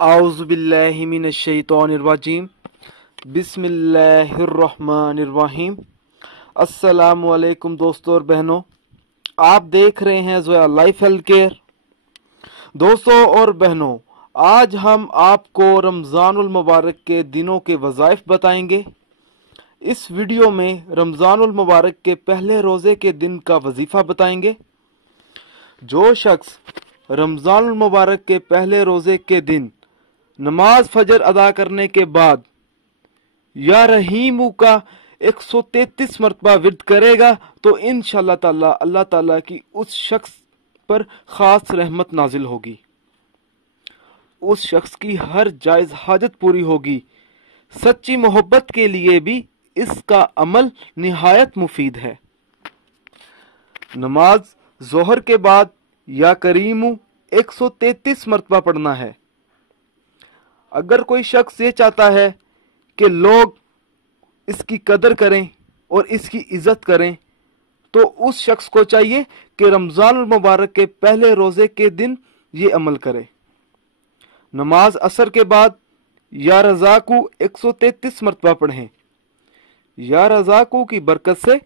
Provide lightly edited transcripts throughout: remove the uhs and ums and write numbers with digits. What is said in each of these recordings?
आउज़ुबिल्लाहि मिनश्शैतानिर्रजीम बिस्मिल्लाहिर्रहमानिर्रहीम। अस्सलामु अलैकुम दोस्तों और बहनों, आप देख रहे हैं ज़ोया लाइफ हेल्थ केयर। दोस्तों और बहनों, आज हम आपको रमज़ानुल मुबारक के दिनों के वज़ाइफ बताएंगे। इस वीडियो में रमज़ानुल मुबारक के पहले रोज़े के दिन का वजीफ़ा बताएंगे। जो शख्स रमज़ानुल मुबारक के पहले रोज़े के दिन नमाज फजर अदा करने के बाद या रहीमू का 133 मरतबा विर्द करेगा तो इंशाअल्लाह ताला अल्लाह ताला की उस शख्स पर खास रहमत नाजिल होगी, उस शख्स की हर जायज हाजत पूरी होगी। सच्ची मोहब्बत के लिए भी इसका अमल निहायत मुफीद है। नमाज जोहर के बाद या करीमू 133 मरतबा पढ़ना है। अगर कोई शख्स ये चाहता है कि लोग इसकी कदर करें और इसकी इज्जत करें तो उस शख्स को चाहिए कि रमज़ान मुबारक के पहले रोज़े के दिन ये अमल करे। नमाज असर के बाद या रज़ाकू 133 मरतबा पढ़ें। या रज़ाकू की बरकत से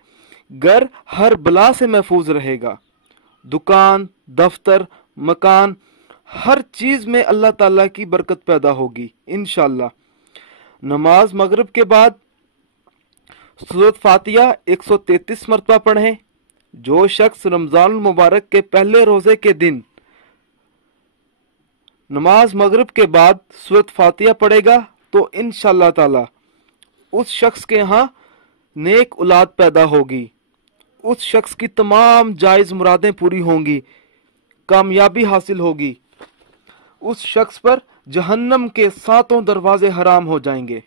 घर हर बला से महफूज रहेगा। दुकान, दफ्तर, मकान, हर चीज में अल्लाह ताला की बरकत पैदा होगी इंशाअल्लाह। नमाज मगरिब के बाद सूरत फातिहा 133 मरतबा पढ़ें। जो शख्स रमज़ान मुबारक के पहले रोजे के दिन नमाज मगरिब के बाद सूरत फातिहा पढ़ेगा तो इंशाअल्लाह ताला उस शख्स के यहाँ नेक औलाद पैदा होगी, उस शख्स की तमाम जायज मुरादें पूरी होंगी, कामयाबी हासिल होगी। उस शख्स पर जहन्नम के 7 दरवाजे हराम हो जाएंगे।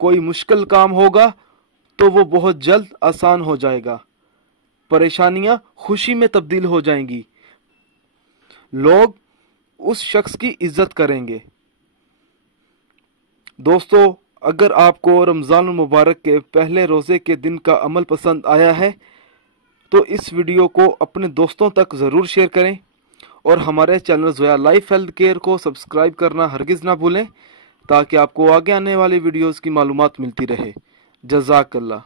कोई मुश्किल काम होगा तो वो बहुत जल्द आसान हो जाएगा। परेशानियां खुशी में तब्दील हो जाएंगी। लोग उस शख्स की इज्जत करेंगे। दोस्तों, अगर आपको रमज़ान मुबारक के पहले रोजे के दिन का अमल पसंद आया है तो इस वीडियो को अपने दोस्तों तक ज़रूर शेयर करें और हमारे channel Zoya life health care को सब्सक्राइब करना हरगिज़ ना भूलें ताकि आपको आगे आने वाली वीडियोस की मालूमात मिलती रहे। जज़ाकल्लाह।